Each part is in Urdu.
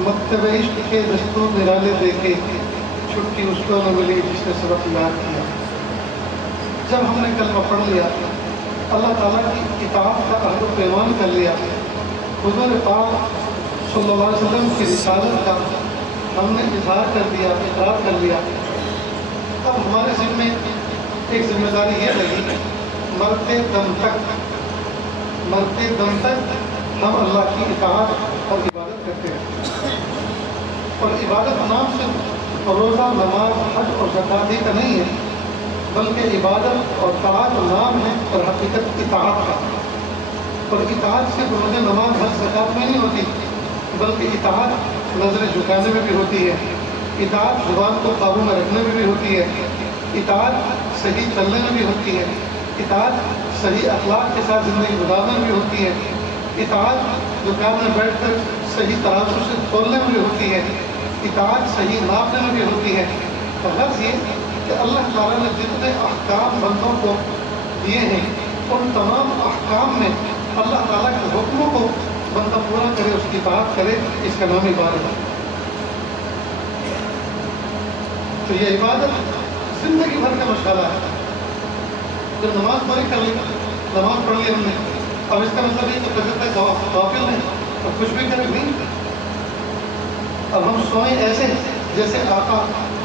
مکتب عشق کے دستور نرالے دیکھے، چھٹی اس کو نہ ملی جس نے سبق یاد کیا۔ جب ہم نے کلمہ پڑھ لیا، اللہ تعالیٰ کی اطاعت کا عہد و پیمان کر لیا، حضور پاک صلی اللہ علیہ وسلم کی رسالت کا ہم نے اظہار کر دیا، اقرار کر لیا، اب ہمارے ذمے ایک ذمہ داری یہ لگی، مرتے دم تک ہم اللہ کی اطاعت اور عبادت کرتے ہیں۔ اور عبادت نام صرف روزہ، نماز، حج اور زکوٰۃ کا نہیں ہے، بلکہ عبادت اور طاعت نام ہے اور حقیقت اطاعت کا۔ اور اطاعت صرف روزہ، نماز، حج، زکوٰۃ میں نہیں ہوتی، بلکہ اطاعت نظر جھکانے میں بھی ہوتی ہے، اطاعت زبان کو قابو میں رکھنے میں بھی ہوتی ہے، اطاعت صحیح چلنے میں بھی ہوتی ہے، اطاعت صحیح اخلاق کے ساتھ زندگی گزارنے میں بھی ہوتی ہے، اطاعت دکان میں بیٹھ کر صحیح ترازو سے تولنے میں بھی ہوتی ہے، اطاعت صحیح ناپنے میں بھی ہوتی ہے۔ غرض یہ کہ اللہ تعالیٰ نے جتنے احکام بندوں کو دیے ہیں، ان تمام احکام میں اللہ تعالیٰ کے حکموں کو بندہ پورا کرے، اس کی اطاعت کرے، اس کا نام عبادت ہے۔ تو یہ عبادت زندگی بھر کا مشغلہ ہے۔ جب نماز پوری کر لی، نماز پڑھ لی ہم نے، اب اس کا مطلب یہ کہ فجر تک غافل نہیں اور کچھ بھی کرے نہیں۔ اب ہم سوئیں ایسے جیسے آقا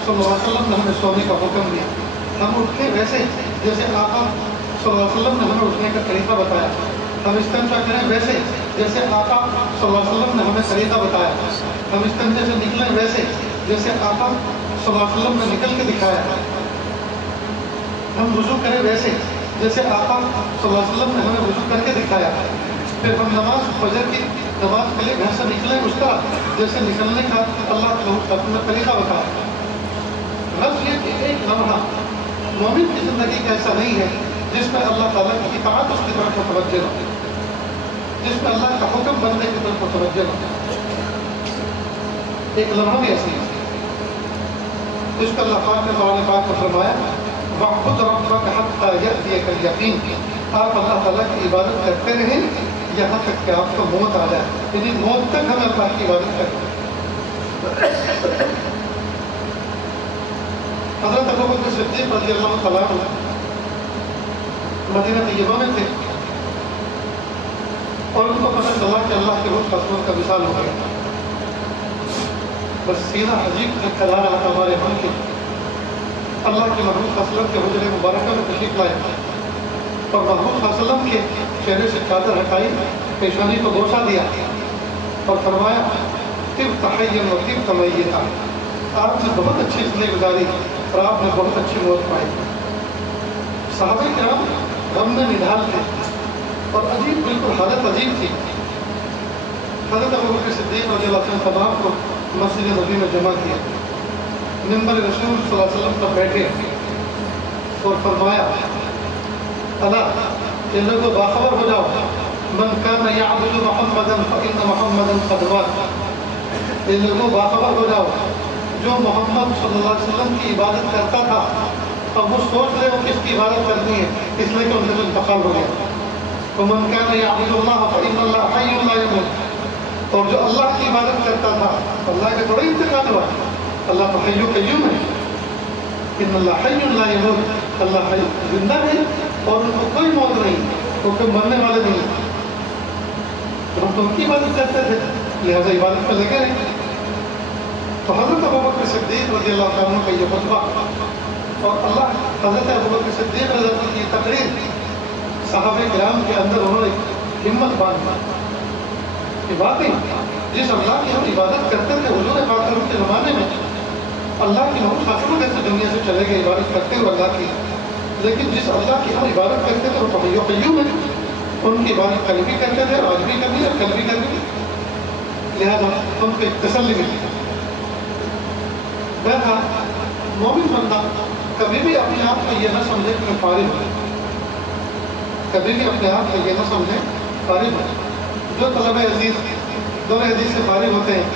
صلی اللہ علیہ وسلم نے ہمیں سونے کا حکم دیا، ہم اٹھیں ویسے جیسے آقا صلی اللہ علیہ وسلم نے ہمیں اٹھنے کا طریقہ بتایا، ہم استنجا کریں ویسے جیسے آقا صلی اللہ علیہ وسلم نے ہمیں طریقہ بتایا، ہم استنجے سے نکلیں ویسے جیسے آقا صلی اللہ علیہ وسلم نے نکل کے دکھایا، ہم وضو کریں ویسے جیسے آقا صلی اللہ علیہ وسلم نے ہمیں وضو کر کے دکھایا، پھر ہم نماز فجر کی نماز کے لیے گھر سے نکلیں اس طرح جیسے نکلنے کا اللہ نے طریقہ بتایا۔ غرض یہ کہ ایک لمحہ مومن کی زندگی کا ایسا نہیں ہے جس میں اللہ تعالیٰ کی اطاعت اس کی طرف متوجہ ہو، جس میں اللہ کا حکم بننے کی طرف متوجہ ہو، ایک لمحہ بھی ایسی ہے جس کو اللہ پاک نے قرآن پاک میں فرمایا وَاعْبُدْ رَبَّكَ حَتَّىٰ يَأْتِيَكَ الْيَقِينُ، آپ اللہ تعالیٰ کی عبادت کرتے رہیں یہاں تک کہ آپ کو موت آ جائے، یعنی موت تک ہمیں اللہ کی عبادت کرتے ہیں۔ حضرت ابوبکر صدیق رضی اللہ تعالیٰ عنہ مدینہ طیبہ میں تھے اور ان کو پتہ چلا کہ اللہ کے روح خصوص کا وصال ہو گیا، بس سینہ عجیب کھلا رہا تھا ہمارے من کے۔ اللہ کے محبوب صلی اللہ علیہ وسلم کے حجرے مبارکہ میں تشریف لائے اور محبوب صلی اللہ علیہ وسلم کے چہرے سے چادر ہٹائی، پیشانی کو بوسہ دیا اور فرمایا طبت حیا و طبت میتا، آپ نے بہت اچھی زندگی گزاری اور آپ نے بہت اچھی موت پائی۔ صحابہ کرام غم میں نڈھال تھے اور عجیب، بالکل حالت عجیب تھی۔ حضرت ابوبکر صدیق رضی اللہ عنہ تمام کو مسجد نبی میں جمع کیا، منبر رسول صلی اللہ علیہ وسلم پر بیٹھے اور فرمایا الا ان لوگوں باخبر ہو جاؤ، من کان یعبد محمدا فإن محمدا قد مات، ان لوگوں باخبر ہو جاؤ جو محمد صلی اللہ علیہ وسلم کی عبادت کرتا تھا اب وہ سوچ رہے ہو کس کی عبادت کرنی ہے، اس لیے کہ ان سے انتقال ہو گیا۔ ومن کان یعبد اللہ فإن اللہ حی لا یموت، اور جو اللہ کی عبادت کرتا تھا اللہ کا تھوڑا انتقال ہوا، اللہ تو حی قیوم ہے، ان اللہ حی لا یموت، اللہ حی زندہ ہے اور ان کو کوئی موت نہیں، وہ کوئی مرنے والے نہیں، ہم تو ان کی عبادت کرتے تھے لہذا عبادت پر لگے رہے۔ تو حضرت ابوبکر صدیق رضی اللہ عنہ کا یہ خطبہ اور اللہ حضرت ابوبکر صدیق رضی اللہ عنہ کی تقریر صحابہ کرام کے اندر انہوں نے ہمت باندھی کہ واقعی جس اللہ کی ہم عبادت کرتے تھے حضور پاک کے زمانے میں، اللہ کی ہم خاتمہ کیسے دنیا سے چلے گئے عبادت کرتے ہوئے اللہ کی، لیکن جس اللہ کی ہم عبادت کرتے تھے وہ حی قیوم ہے، ان کی عبادت کل بھی کرتے تھے، آج بھی کرنی اور کل بھی کرنی، لہذا ہم کو ایک تسلی ملی۔ بہرحال مومن بندہ کبھی بھی اپنے آپ کو یہ نہ سمجھے کہ میں فارغ ہوں، کبھی بھی اپنے آپ کو یہ نہ سمجھے فارغ ہوں۔ جو طلبہ عزیز دور حدیث سے فارغ ہوتے ہیں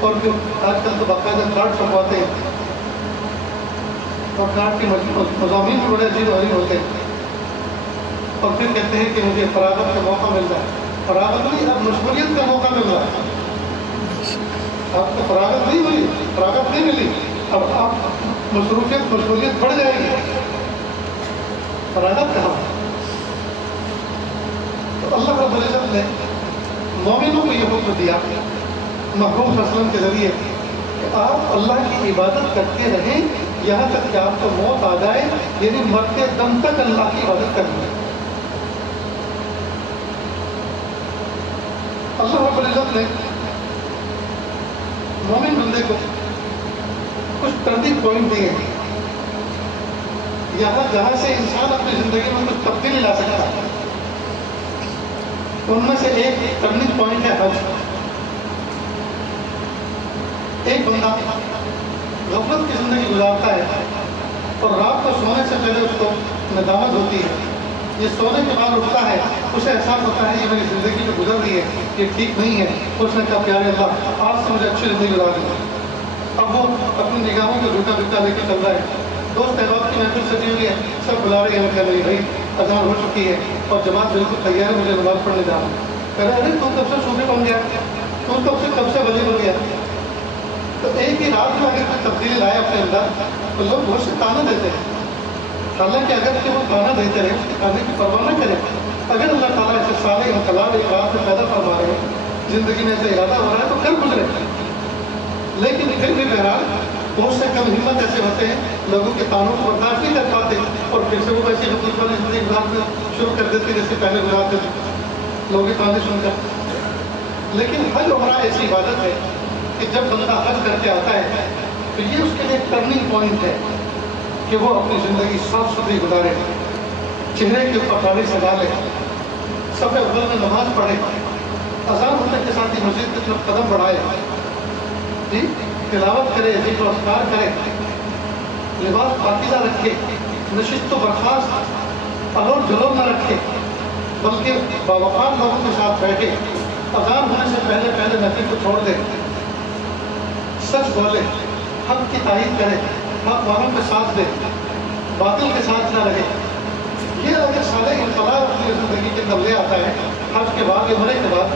اور جو آج کل تو باقاعدہ کارڈ چھپواتے ہیں اور کارڈ کے مضامین بھی بڑے عجیب غریب ہوتے ہیں اور پھر کہتے ہیں کہ مجھے فراغت کا موقع مل رہا ہے، فراغت نہیں اب مشغولیت کا موقع مل رہا ہے، آپ کو فراغت نہیں ہوئی، فراغت نہیں ملی، اب آپ مصروفیت مشغولیت بڑھ جائے گی، فراغت کہاں؟ تو اللہ رب العزت نے مومنوں کو یہ حکم دیا محبوب صلی اللہ علیہ وسلم کے ذریعے کہ آپ اللہ کی عبادت کرتے رہیں یہاں تک کہ آپ کو موت آ جائے، یعنی مرتے دم تک اللہ کی عبادت کرنی ہے۔ اللہ رب العزت نے مومن بندے کو کچھ ٹرننگ پوائنٹ دیے ہیں، یہاں جہاں سے انسان اپنی زندگی میں کچھ تبدیلی لا سکتا ہے۔ ان میں سے ایک ٹرننگ پوائنٹ ہے حج۔ ایک بندہ غفلت کی زندگی گزارتا ہے اور رات کو سونے سے پہلے اس کو ندامت ہوتی ہے، یہ سونے کے بعد اٹھتا ہے، اسے احساس ہوتا ہے یہ میری زندگی میں گزر رہی ہے، یہ ٹھیک نہیں ہے۔ اس نے کہا پیارے اللہ آج سے مجھے اچھی زندگی گزار دی۔ اب وہ اپنی نگاہوں کو جھوٹا جھوٹا لے کے چل رہا ہے، دوست احباب کی محفل سجی ہوئی ہے، سب بلا رہے ہیں، کہہ رہے بھائی اذان ہو چکی ہے اور جماعت بالکل تیار ہے، مجھے نماز پڑھنے جانا ہے۔ کہہ رہے ارے تم کب سے صوفی بن گیا، تم کب سے ولی بن گیا۔ تو ایک ہی رات میں اگر کوئی تبدیلی لائے اپنے اندر تو لوگ بہت سے تانا دیتے ہیں، حالانکہ اگر کہ وہ تانا دیتے رہے اس کے کھانے کی پرواہ نہ کرے۔ اگر اللہ تعالیٰ ایسے سارے انقلاب ایک رات میں پیدا فرما رہے ہیں، زندگی میں ایسا ارادہ ہو رہا ہے تو کر گزرے، لیکن پھر بھی بہرحال بہت سے کم ہمت ایسے ہوتے ہیں لوگوں کے تانوں کو برداشت نہیں کر پاتے اور پھر سے وہ ویسی حقوق والی زندگی گزارنا شروع کر دیتے جیسے پہلے گزارتے تھے لوگوں کے تانے سن کر۔ لیکن حج عمرہ ایسی عبادت ہے کہ جب بندہ حج کر کے آتا ہے تو یہ اس کے لیے ایک ٹرننگ پوائنٹ ہے کہ وہ اپنی زندگی صاف ستھری گزارے، چہرے کے اوپر داڑھی سجا لے، صف اول میں نماز پڑھے، اذان ہونے کے ساتھ ہی مسجد کی طرف قدم بڑھائے، جی تلاوت کرے، ذکر و اذکار کرے، لباس پاکیزہ رکھے، نشست و برخاست الور جلور نہ رکھے بلکہ باوقار لوگوں کے ساتھ بیٹھے، اذان ہونے سے پہلے پہلے نفل کو چھوڑ دے، سچ بولے، حق کی تائید کرے، حق والوں کے ساتھ دے، باطل کے ساتھ نہ رہے۔ یہ اگر صالح انقلاب اپنی زندگی کے اندر لے آتا ہے حج کے بعد عمرے کے بعد،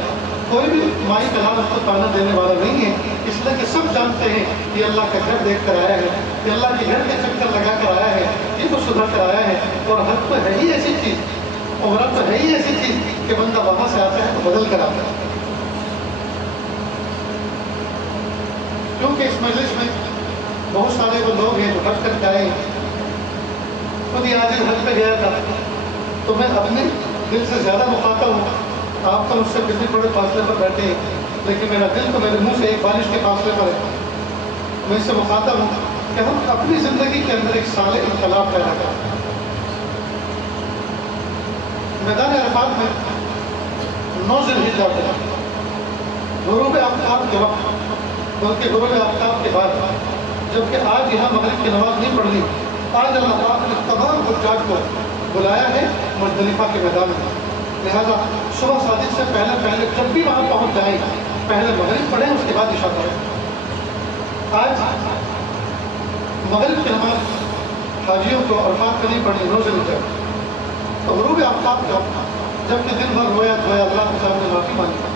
کوئی بھی مائی کلام اس کو تانا دینے والا نہیں ہے، اس لیے کہ سب جانتے ہیں کہ اللہ کا گھر دیکھ کر آیا ہے، کہ اللہ کے گھر کے چکر لگا کر آیا ہے، یہ تو سدھر کر آیا ہے۔ اور حج تو ہے ہی ایسی چیز، عمرہ تو ہے ہی ایسی چیز کہ بندہ وہاں سے آتا ہے تو بدل کر آتا ہے۔ کیونکہ اس مجلس میں بہت سارے وہ لوگ ہیں جو حج کر کے آئے ہیں، خود ہی آج حج پہ گیا تھا تو میں اپنے دل سے زیادہ مخاطب ہوں۔ آپ تو مجھ سے کسی بڑے فاصلے پر بیٹھے ہیں لیکن میرا دل تو میرے منہ سے ایک بارش کے فاصلے پر ہے۔ میں اس سے مخاطب ہوں کہ ہم اپنی زندگی کے اندر ایک صالح انقلاب پیدا کریں۔ میدان عرفات میں 9 ذی الحجہ کو غروب آفتاب کے وقت بلکہ غروب آفتاب کے بعد، جبکہ آج یہاں مغرب کی نماز نہیں پڑھنی، آج اللہ پاک نے تمام حجاج کو بلایا ہے مزدلفہ کے میدان میں، لہذا صبح صادق سے پہلے پہلے جب بھی وہاں پہنچ جائیں پہلے مغرب پڑھیں اس کے بعد عشاء پڑھیں۔ آج مغرب کی نماز حاجیوں کو عرفات میں نہیں پڑھنی، 9 ذی الحجہ تو غروب آفتاب کا جبکہ دن بھر رویا دھویا اللہ کے سامنے معافی مانگی۔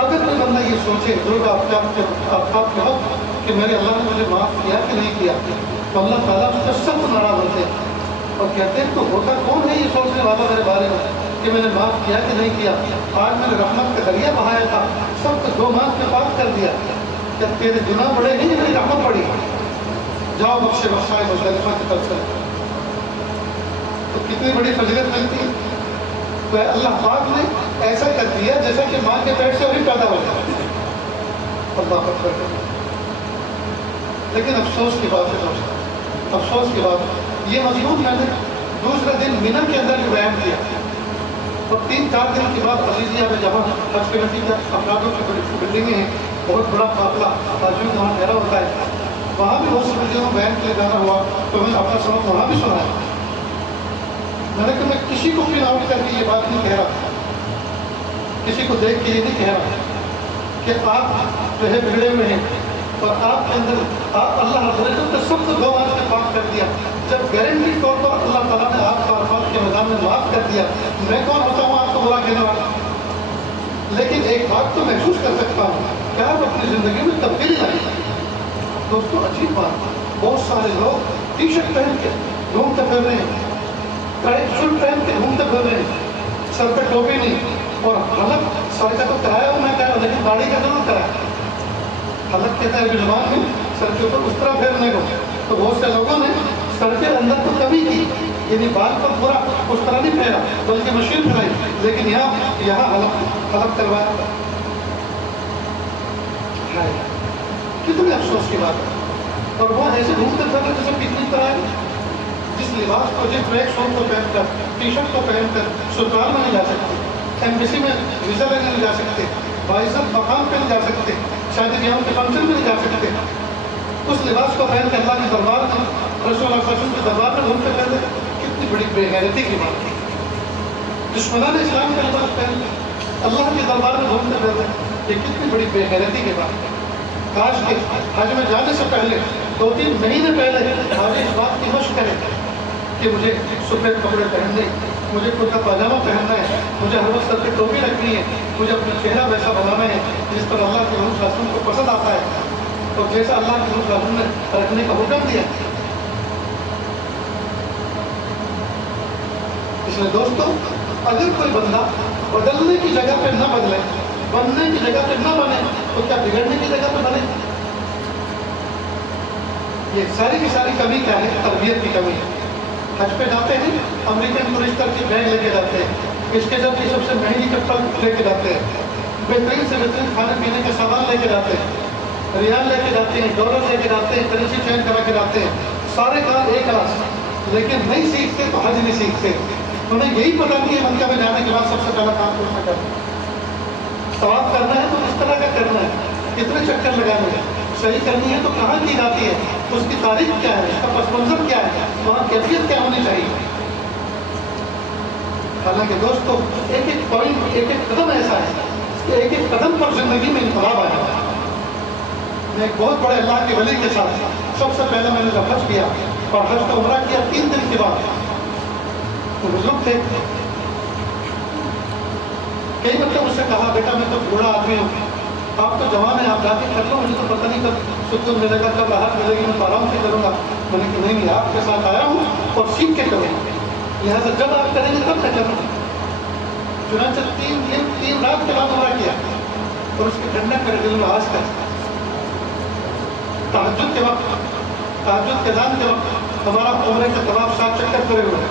اگر کوئی بندہ یہ سوچے غروب آفتاب کے وقت کہ میرے اللہ نے مجھے معاف کیا کہ نہیں کیا تو اللہ تعالیٰ اس سے سخت ناراض ہوتے ہیں اور کہتے ہیں تو ہوتا کون ہے یہ سوچنے والا میرے بارے میں کہ میں نے معاف کیا کہ نہیں کیا؟ آج میں نے رحمت کا دریا بہایا تھا، سب کو 2 ماہ میں پاک کر دیا، جب تیرے گناہ بڑے نہیں میری رحمت پڑی، جاؤ بخشے بخشائے مزدلفہ کی طرف سے۔ تو کتنی بڑی فضیلت ملتی ہے۔ تو اللہ پاک نے ایسا کر دیا جیسا کہ ماں کے پیٹ سے وہی پیدا ہو جائے۔ اللہ اکبر۔ لیکن افسوس کی بات ہے دوست، افسوس کی بات یہ مضمون میں نے دوسرے دن مینا کے اندر بھی بیان کیا اور 3-4 دن کے بعد عزیزیہ میں جہاں حج کے نتیجہ افرادوں کی بڑی بلڈنگیں ہیں، بہت بڑا قافلہ حاجیوں کا وہاں ٹھہرا ہوتا ہے، وہاں بھی بہت سی بلڈنگوں بیان کے لیے جانا ہوا تو میں نے اپنا سبق وہاں بھی سنا ہے۔ میں نے کہا میں کسی کو پن آؤٹ کر کے یہ بات نہیں کہہ رہا، کسی کو دیکھ کے یہ نہیں کہہ رہا کہ آپ جو ہے بگڑے ہوئے ہیں اور آپ کے اندر آپ اللہ رب نے سب کو 2 ماہ سے پاک کر دیا، جب گارنٹی طور پر اللہ تعالیٰ نے آپ کو عرفات کے میدان میں معاف کر دیا، میں کون ہوتا ہوں آپ کو برا کہنے والا؟ لیکن ایک بات تو محسوس کر سکتا ہوں کیا آپ اپنی زندگی میں تبدیلی لائی؟ دوستو عجیب بات، بہت سارے لوگ ٹی شرٹ پہن کے گھومتے پھر رہے ہیں، ٹریک سوٹ پہن کے گھومتے پھر رہے ہیں، سر پہ ٹوپی نہیں، اور حلق سر کا تو کرایا ہوں میں کہہ رہا ہوں، لیکن داڑھی کا ضرور کرایا۔ حلق کہتا ہے زبان میں سر کے اوپر اس طرح پھیرنے کو، تو بہت سے لوگوں نے سر کے اندر تو کمی کی، یعنی بال پر پورا اس طرح نہیں پھیرا بلکہ مشین پھیرائی، لیکن یہاں حلق کروایا۔ کتنے افسوس کی بات ہے، اور وہ ایسے گھومتے پھر رہے جیسے پکنک پر آئے، جس لباس کو، جس ٹریک سوٹ کو پہن کر، ٹی شرٹ کو پہن کر سسرال میں نہیں جا سکتے، ایمبیسی میں ویزا لینے نہیں جا سکتے، باعزت مقام پہ نہیں جا سکتے، شادی بیاہوں کے فنکشن میں نہیں جا سکتے، اس لباس کو پہن کے اللہ کے دربار میں، رسول اللہ صلی اللہ علیہ وسلم کے دربار میں گھومتے پھر رہے، کتنی بڑی بے غیرتی کی بات ہے۔ دشمنان اسلام کا لباس پہن اللہ کے دربار میں گھومتے پھر رہے، یہ کتنی بڑی بے غیرتی کی بات ہے۔ کاش کے حج میں جانے سے پہلے 2-3 مہینے پہلے حاجی اس بات کی مشق کرے کہ مجھے سفید کپڑے پہننے، مجھے کرتا پاجامہ پہننا ہے، مجھے ہر وقت سر پہ ٹوپی رکھنی ہے، مجھے اپنا چہرہ ویسا بنانا ہے جس پر اللہ کے رسول صلی اللہ علیہ وسلم کو پسند آتا ہے اور جیسا اللہ کے رسول صلی اللہ علیہ وسلم نے رکھنے کا حکم دیا۔ اس لیے دوستو، اگر کوئی بندہ بدلنے کی جگہ پہ نہ بدلے، بننے کی جگہ پہ نہ بنے، تو کیا بگڑنے کی جگہ پہ بنے؟ یہ ساری کی ساری کمی کیا ہے؟ تربیت کی کمی ہے۔ حج پہ جاتے ہیں، امریکن ٹورسٹر کی بیگ لے کے جاتے ہیں، اس کے جب کی سب سے مہنگی چپل لے کے جاتے ہیں، بہترین سے بہترین کھانے پینے کے سامان لے کے جاتے ہیں، ریال لے کے جاتے ہیں، ڈالر لے کے جاتے ہیں، کرنسی چینج کرا کے جاتے ہیں، سارے کام ایک کلاس، لیکن نہیں سیکھتے تو حج نہیں سیکھتے۔ انہیں یہی پتا نہیں ہے مکہ میں جانے کے بعد سب سے پہلا کام کون سا کرنا ہے، طواف کرنا ہے تو کس طرح کا کرنا ہے، کتنے چکر لگانے ہیں، صحیح کرنی ہے تو کہاں کی جاتی ہے، اس کی تاریخ کیا ہے، اس کا پس منظر کیا ہے، وہاں کیفیت کیا ہونی چاہیے۔ حالانکہ دوستو، ایک ایک پوائنٹ، ایک ایک قدم ایسا ہے کہ ایک ایک قدم پر زندگی میں انقلاب آیا۔ میں ایک بہت بڑے اللہ کے ولی کے ساتھ سب سے پہلے میں نے جب حج کیا اور حج کا عمرہ کیا 3 دن کے بعد، تو بزرگ تھے، کئی بچوں مجھ سے کہا بیٹا میں تو بوڑھا آدمی ہوں، آپ تو جوان ہیں، آپ جا کے کر لو، مجھے تو پتہ نہیں کب سکون ملے گا، کب راحت ملے گی، میں تو آرام سے کروں گا۔ میں نے کہا نہیں، آپ کے ساتھ آیا ہوں اور سیکھ کے کروں گا، لہٰذا جب آپ کریں گے تب میں کروں گا۔ چنانچہ 3 دن 3 رات کے بعد عمرہ کیا اور اس کے ٹھنڈا کر دل میں آج تک تہجد کے وقت، تہجد کے اذان کے وقت ہمارا عمرے کے طواف 7 چکر کرے ہوئے،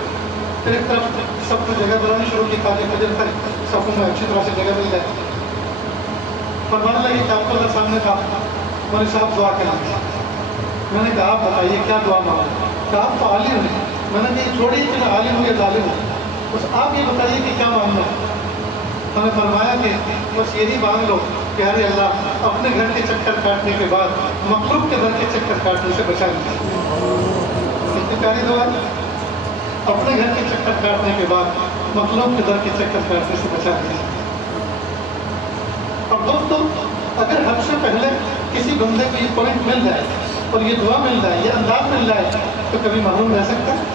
پھر ایک طرف سب کو جگہ بنانی شروع کی تاکہ فجر تک صفوں میں اچھی طرح سے جگہ مل جائے۔ فرمانے لگے کہ آپ کو اللہ صاحب نے کہا مولوی صاحب دعا کریں۔ میں نے کہا آپ بتائیے کیا دعا مانگو؟ کہا آپ تو عالم ہیں۔ میں نے کہا چھوڑیے کہ میں عالم ہوں یا ظالم ہوں، بس آپ یہ بتائیے کہ کیا مانگنا ہے۔ میں نے فرمایا کہ بس یہی مانگ لو کہ ارے اللہ اپنے گھر کے چکر کاٹنے کے بعد مخلوق کے گھر کے چکر کاٹنے سے بچا لیں۔ کتنی پیاری دعا ہے، اپنے گھر کے چکر کاٹنے کے بعد مخلوق کے گھر کے چکر کاٹنے سے بچا لیں۔ اب دوستو، اگر حج سے پہلے کسی بندے کو یہ پوائنٹ مل جائے اور یہ دعا مل جائے، یہ انداز مل جائے، تو کبھی محروم رہ سکتا ہے؟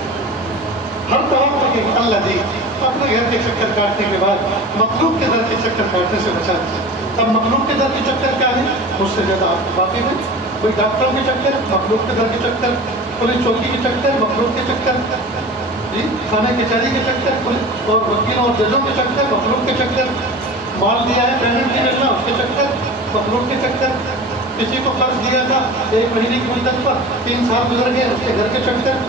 ہر طرح کہ اللہ جی اپنے گھر کے چکر کاٹنے کے بعد مخلوق کے در کے چکر کاٹنے سے بچا دیں۔ اب مخلوق کے در کے چکر کیا ہے؟ مجھ سے زیادہ آپ واقف ہیں۔ کوئی ڈاکٹر کے چکر، مخلوق کے در کے چکر، پولیس چوکی کے چکر، مخلوق کے چکر، جی تھانے کچہری کے چکر، اور وکیلوں اور ججوں کے چکر، مخلوق کے چکر، مال دیا ہے پیمنٹ نہیں ملنا اس کے چکر، مخلوق کے چکر، کسی کو قرض دیا تھا 1 مہینے کی مدت پر 3 سال گزر گئے اس کے گھر کے چکر،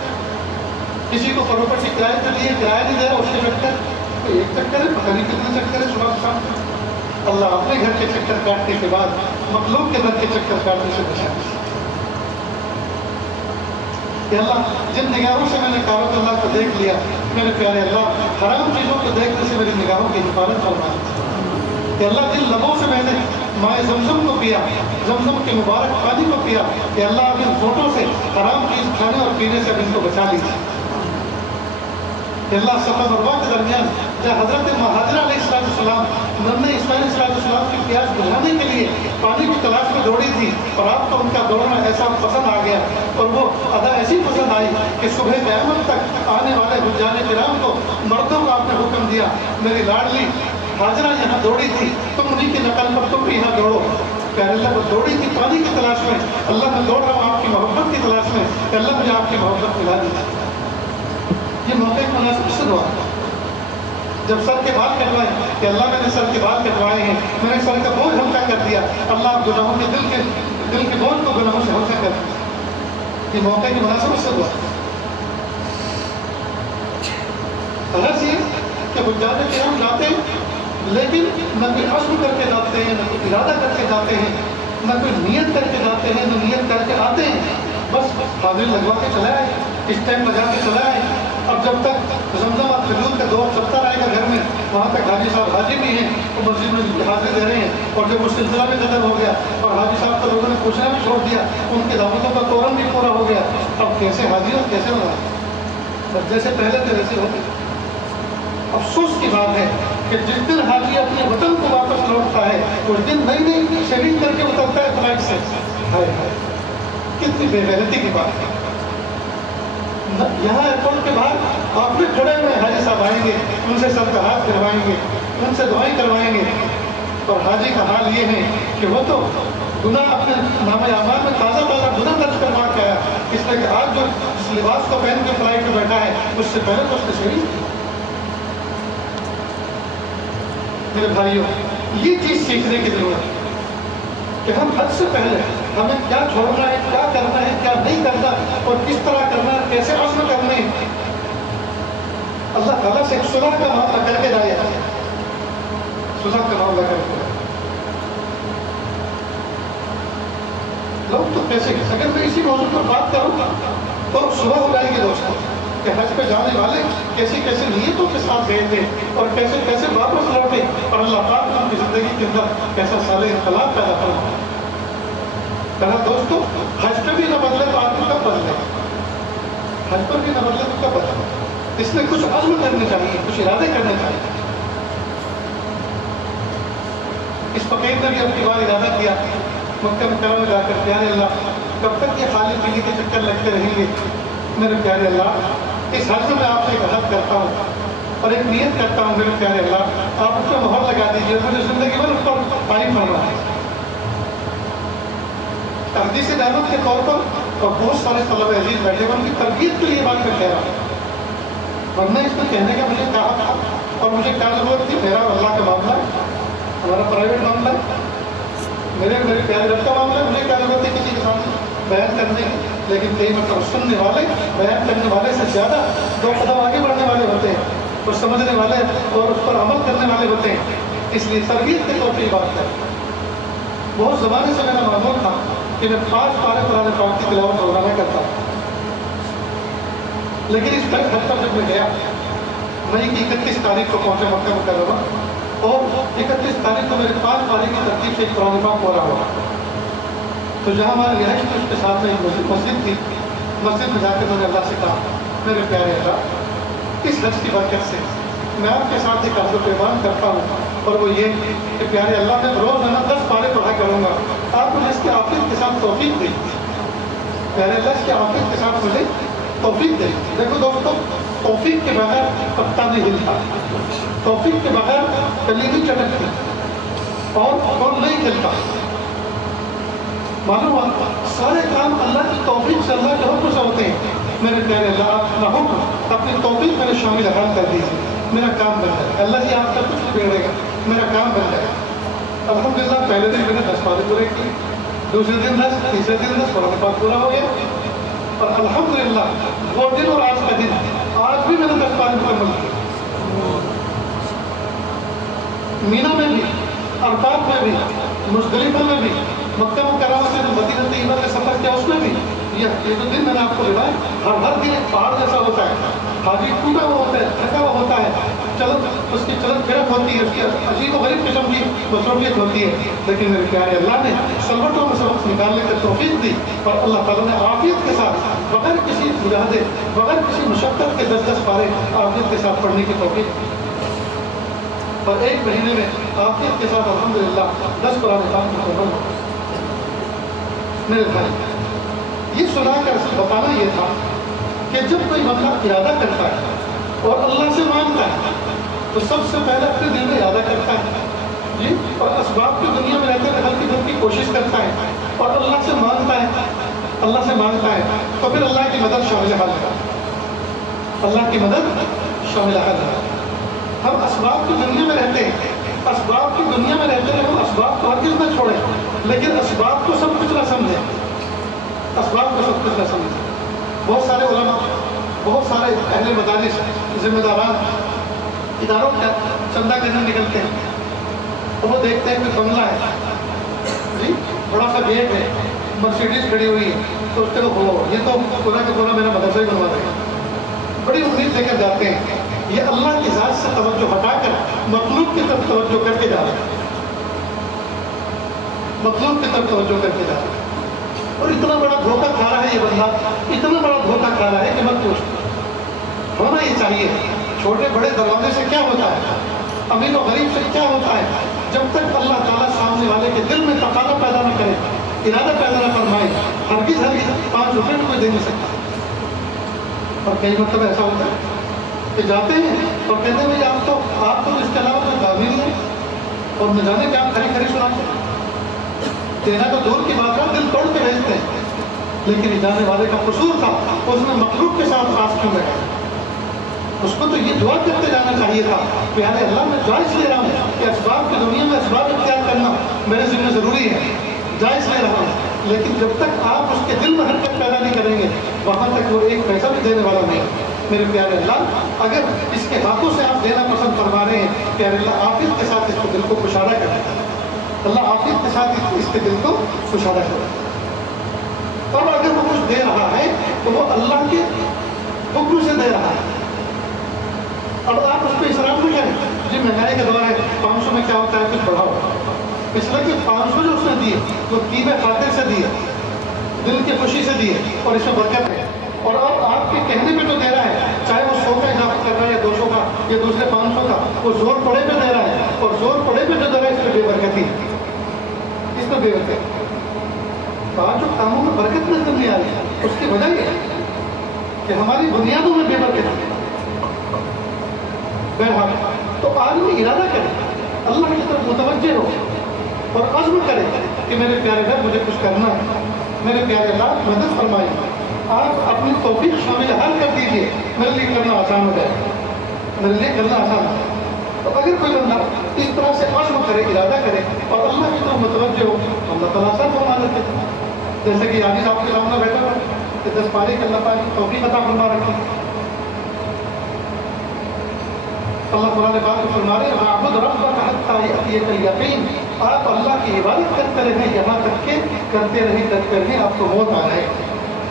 کسی کو پراپرٹی کرائے پہ دیے کرایہ نہیں دیا اس کے چکر، تو ایک چکر ہے، پتہ نہیں کتنے چکر ہے صبح شام۔ اللہ اپنے گھر کے چکر کاٹنے کے بعد مخلوق کے گھر کے چکر کاٹنے سے بچائے۔ کہ اللہ جن نگاہوں سے میں نے کعبۃ اللہ کو دیکھ لیا، میرے پیارے اللہ حرام چیزوں کو دیکھنے سے میری نگاہوں کی حفاظت فرما۔ کہ اللہ جن لبوں سے میں نے مائے زمزم کو پیا، زمزم کے مبارک پانی کو پیا، کہ اللہ اب ان فوٹوں سے حرام چیز کھانے اور پینے سے اب ان کو بچا لیجیے۔ کہ اللہ صفا مروہ کے درمیان جب حضرت مہاجرہ علیہ السلام ننھے اسماعیل علیہ السلام کی پیاس بجھانے کے لیے پانی کی تلاش میں دوڑی تھی، اور آپ کو ان کا دوڑنا ایسا پسند آ گیا اور وہ ادا ایسی پسند آئی کہ صبح قیامت تک آنے والے حجاج کرام کو مردوں کو آپ نے حکم دیا، میری لاڈلی ہاجرہ یہاں دوڑی تھی، تم انہیں کی نقل پر تم بھی یہاں دوڑو۔ پیارے اللہ وہ دوڑی تھی پانی کی تلاش میں، اللہ میں دوڑ رہا ہوں آپ کی محبت کی تلاش میں کہ اللہ مجھے آپ کی محبت ملا دیجیے۔ یہ موقع کی مناسب سے دعا ہے۔ جب سر کے بال کٹوائے کہ اللہ میں نے سر کے بال کٹوائے ہیں، میں نے سر کا بوجھ ہلکا کر دیا، اللہ آپ گناہوں کے دل کے بوجھ کو گناہوں سے ہلکا کر دیا۔ یہ موقع کی مناسب سے دعا ہے۔ غرض یہ کہ حجاج کرام جاتے ہیں لیکن نہ کوئی عزم کر کے جاتے ہیں، نہ کوئی ارادہ کر کے جاتے ہیں، نہ کوئی نیت کر کے جاتے ہیں، نہ نیت کر کے آتے ہیں، بس حاضری لگوا کے چلا آئے، اس ٹائم لگا کے چلا آئے۔ اب جب تک زمزم اور کھجور کا دور چلتا رہے گا گھر میں، وہاں تک حاجی صاحب حاجی بھی ہیں، وہ مسجد میں حاضری دے رہے ہیں، اور جب وہ سلسلہ بھی ختم ہو گیا اور حاجی صاحب کو لوگوں نے پوچھنا بھی چھوڑ دیا، ان کے دعوتوں کا قورم بھی پورا ہو گیا، اب کیسے حاضی اور کیسے منائے؟ جیسے پہلے تھے ویسے ہوتے۔ افسوس کی بات ہے کہ جس دن حاجی اپنے وطن کو واپس لوٹتا ہے اس دن نئی نئی شیونگ کر کے اترتا ہے فلائٹ سے۔ ہائے ہائے کتنی بے غیرتی کی بات ہے۔ یہاں ایئرپورٹ کے باہر آپ بھی کھڑے ہوئے حاجی صاحب آئیں گے، ان سے سر کا ہاتھ کروائیں گے، ان سے دعائیں کروائیں گے، اور حاجی کا حال یہ ہے کہ وہ تو گناہ اپنے نام اعمال میں تازہ گناہ درج کروا کے آیا، اس لیے کہ آج جو جس لباس کو پہن کے فلائٹ میں بیٹھا ہے اس سے پہلے تو اس نے شیونگ۔ میرے بھائیوں یہ چیز سیکھنے کی ضرورت ہے کہ ہم حد سے پہلے ہمیں کیا چھوڑنا ہے، کیا کرنا ہے، کیا نہیں کرنا، اور کس طرح کرنا ہے، کیسے عزم کرنے ہیں۔ اللہ تعالیٰ سے صلح کا معاملہ کر کے جائے، صلح کا معاملہ کر کے لوگ تو کیسے، اگر میں اسی موضوع پر بات کروں تو صبح ہو جائے گی دوستوں کہ حج پہ جانے والے کیسی کیسے نیتوں کے ساتھ گئے تھے اور کیسے کیسے واپس لوٹے، اور اللہ پاک نے ان کی زندگی کے اندر کیسا صالح انقلاب پیدا کرا۔ کہا دوستو حج پہ بھی نہ بدلے تو آدمی کب بدلے، حج پر بھی نہ بدلے تو کب بدلے؟ اس میں کچھ عزم کرنے چاہیے، کچھ ارادے کرنے چاہیے۔ اس فقیر نے بھی اپنی بار ارادہ کیا مکہ مکرمہ میں جا کر، پیارے اللہ کب تک یہ خالی پیلی کے چکر لگتے رہیں گے؟ میرے پیارے اللہ اس حج میں آپ سے ایک عہد کرتا ہوں اور ایک نیت کرتا ہوں، میرے پیارے اللہ آپ اس پہ مہر لگا دیجیے، مجھے زندگی میں اس پر تعلیم کرنا ہے۔ حدیث دعوت کے طور پر اور بہت سارے طلبہ عزیز بیٹھے ہوئے، ان کی تربیت کے لیے بات میں کہہ رہا ہوں، ورنہ اس میں کہنے کا مجھے کہا تھا اور مجھے کیا ضرورت تھی؟ میرا اللہ کا معاملہ ہے، ہمارا پرائیویٹ معاملہ ہے، میرے پیارے رب کا معاملہ ہے، مجھے کیا ضرورت ہے کسی کے سامنے بیان کرنے کی؟ لیکن کئی مرتبہ سننے والے بیان کرنے والے سے زیادہ دو قدم آگے بڑھنے والے ہوتے ہیں اور سمجھنے والے اور اس پر عمل کرنے والے ہوتے ہیں، اس لیے تربیت کے طور پہ یہ بات ہے۔ بہت زمانے سے میرا معمول تھا کہ میں 5 پارے قرآن پاک کی تلاوت روزانہ کرتا ہوں، لیکن اس حد پر جب میں گیا مئی کی 31 تاریخ کو پہنچا مکہ مکرمہ، اور 31 تاریخ کو میرے 5 پارے کی ترتیب سے قرآن پاک پورا ہوا، تو جہاں ہماری رہائش تھی اس کے ساتھ میں ایک مسجد تھی، مسجد میں جا کے میں نے اللہ سے کہا میرے پیارے اللہ اس حج کی برکت سے میں آپ کے ساتھ ایک عہد و پیمان کرتا ہوں، اور وہ یہ کہ پیارے اللہ میں روزانہ 10 پارے پڑھا کروں گا، آپ مجھے اس کی عافیت کے ساتھ توفیق دیں، پیارے اللہ اس کی عافیت کے ساتھ مجھے توفیق دیں۔ دیکھو دوستو توفیق کے بغیر پتا نہیں ہلتا، توفیق کے بغیر کلی نہیں چٹکتی اور نہیں کھلتا۔ معلوم سارے کام اللہ کی توفیق سے، اللہ کے حکم سے ہوتے ہیں۔ میرے پیارے اللہ آپ اپنا حکم اپنی توفیق میرے شامل حال کر دیجیے، میرا کام بن جائے، اللہ جی آپ کا کچھ نہیں بگڑے گا، میرا کام بن جائے گا۔ الحمدللہ پہلے دن میں نے 10 پارے پورے کیے، دوسرے دن 10، تیسرے دن 10، قرآن پاک پورا ہو گیا، اور الحمدللہ وہ دن اور آج کا دن، آج بھی میں نے 10 پارے مکمل کیے۔ مینا میں بھی، عرفات میں بھی، مزدلفہ میں بھی، مکہ مکرمہ سے جو مدینہ طیبہ کا سفر کیا اس میں بھی، یہ جو دن میں نے آپ کو بتایا ہر دن ایک پہاڑ جیسا ہوتا ہے، حاجی ٹوٹا ہوا ہوتا ہے، تھکا ہوا ہوتا ہے، اس کی چلن پھرن ہوتی ہے، اس کی عجیب و غریب قسم کی مصروفیت ہوتی ہے، لیکن میرے پیارے اللہ نے سلوٹوں میں سے وقت نکالنے کی توفیق دی، اور اللہ تعالیٰ نے عافیت کے ساتھ بغیر کسی مجاہدے بغیر کسی مشقت کے 10 پارے عافیت کے ساتھ پڑھنے کی توفیق دی، اور 1 مہینے میں عافیت کے ساتھ الحمدللہ 10 قرآن پاک مکمل ہو۔ میرے بھائی یہ صلح کا بتانا یہ تھا کہ جب کوئی بندہ ارادہ کرتا ہے اور اللہ سے مانگتا ہے تو سب سے پہلے اپنے دل میں ارادہ کرتا ہے جی، اور اسباب کی دنیا میں رہتے ہوئے ہلکی پھلکی کوشش کرتا ہے اور اللہ سے مانگتا ہے، اللہ سے مانگتا ہے، تو پھر اللہ کی مدد شامل حال ہے، اللہ کی مدد شامل حال ہے۔ ہم اسباب کی دنیا میں رہتے ہیں، اسباب کی دنیا میں رہتے ہیں، ہم اسباب کو ہرگز نہ چھوڑیں، لیکن اسباب کو سب کچھ نہ سمجھیں، اسباب کو سب کچھ نہ سمجھیں۔ بہت سارے علماء، بہت سارے اہل مدارس، ذمہ داران اداروں کا چندہ کرنے نکلتے ہیں، تو وہ دیکھتے ہیں کہ بنگلہ ہے، جی بڑا سا گیٹ ہے، مرسیڈیز کھڑی ہوئی ہے، تو اس کو یہ تو پورا کا پورا میرا مدرسہ ہی بنوا رہے ہیں، بڑی امید لے کر جاتے ہیں۔ یہ اللہ کی ذات سے توجہ ہٹا کر مخلوق کی طرف توجہ کر کے جا رہے ہیں، مخلوق کی طرف توجہ کر کے جا رہے ہیں، اور اتنا بڑا دھوکہ کھا رہا ہے یہ بندہ، اتنا بڑا دھوکہ کھا رہا ہے کہ مت پوچھ۔ ہونا یہ چاہیے، چھوٹے بڑے دروازے سے کیا ہوتا ہے، امیر و غریب سے کیا ہوتا ہے، جب تک اللہ تعالیٰ سامنے والے کے دل میں تقاضا پیدا نہ کرے، ارادہ پیدا نہ فرمائے، ہرگز 5 روپے میں کوئی دے نہیں سکتا۔ اور کئی مطلب ایسا ہوتا ہے کہ جاتے ہیں اور کہتے ہیں بھائی آپ تو اس کے علاوہ کوئی قابل نہیں ہے، اور نہ جانے کہ آپ کھری کھری سناتے ہیں، دینا تو دور کی بات ہے، دل توڑ کے بھیجتے ہیں، لیکن جانے والے کا قصور تھا، اس نے مخلوق کے ساتھ خاص کیوں بیٹھا، اس کو تو یہ دعا کرتے جانا چاہیے تھا، پیارے اللہ میں جائز لے رہا ہوں کہ اسباب کی دنیا میں اسباب اختیار کرنا میرے ذمہ ضروری ہے، جائز لے رہا ہوں، لیکن جب تک آپ اس کے دل میں حرکت پیدا نہیں کریں گے وہاں تک وہ ایک پیسہ بھی دینے والا نہیں ہے۔ میرے پیارے اللہ، اگر اس کے ہاتھوں سے آپ دینا پسند فرما رہے ہیں، پیارے اللہ عافیت کے ساتھ اس کو دل کو کشادہ کریں، اللہ عافیت کے ساتھ اس کے دل کو کشادہ کریں۔ اور اگر وہ کچھ دے رہا ہے تو وہ اللہ کے حکم سے دے رہا ہے، اب آپ اس پہ اسراف نہیں کریں، جی مہنگائی کا دور ہے، 500 میں کیا ہوتا ہے کچھ بڑھاؤ، اس لیے کہ 500 جو اس نے دیے وہ طیب خاطر سے دیے، دل کی خوشی سے دیے، اور اس میں برکت ہے، اور اب آپ کے کہنے پہ جو دے رہا ہے، چاہے وہ 100 کا اضافہ کر رہا ہے یا 200 کا یا دوسرے 500 کا، وہ زور پڑے پہ دے رہا ہے، اور زور پڑے پہ جو دے رہا ہے اس میں بے برکتی، اس میں بے برکتی، بعض جو کاموں میں برکت نظر نہیں آ رہی ہے اس کی وجہ یہ ہے کہ ہماری بنیادوں میں بے برکتی ہے۔ بہرحال تو آدمی ارادہ کرے، اللہ کی طرف متوجہ ہو اور عزم کرے کہ میرے پیارے رب مجھے کچھ کرنا ہے، میرے پیارے اللہ مدد فرمائے، آپ اپنی توفیق شامل حل کر دیجئے، میرے لیے کرنا آسان ہو جائے، میرے لیے کرنا آسان ہو جائے۔ تو اگر کوئی بندہ اس طرح سے عزم کرے، ارادہ کرے اور اللہ کی طرف متوجہ ہو، اللہ تعالیٰ آسان فرما دیتے ہیں، جیسے کہ عادی آپ کے سامنے بیٹھا ہوا کہ 10 پارے کے اللہ تعالیٰ کی توفیق عطا فرما رکھی، اللہ قرآن پاک میں فرما رہے ہیں وَاعْبُدْ رَبَّكَ حَتَّىٰ يَأْتِيَكَ الْيَقِينُ، آپ اللہ کی عبادت کرتے رہیں یہاں تک کہ کرتے رہیں آپ کو موت آ جائے۔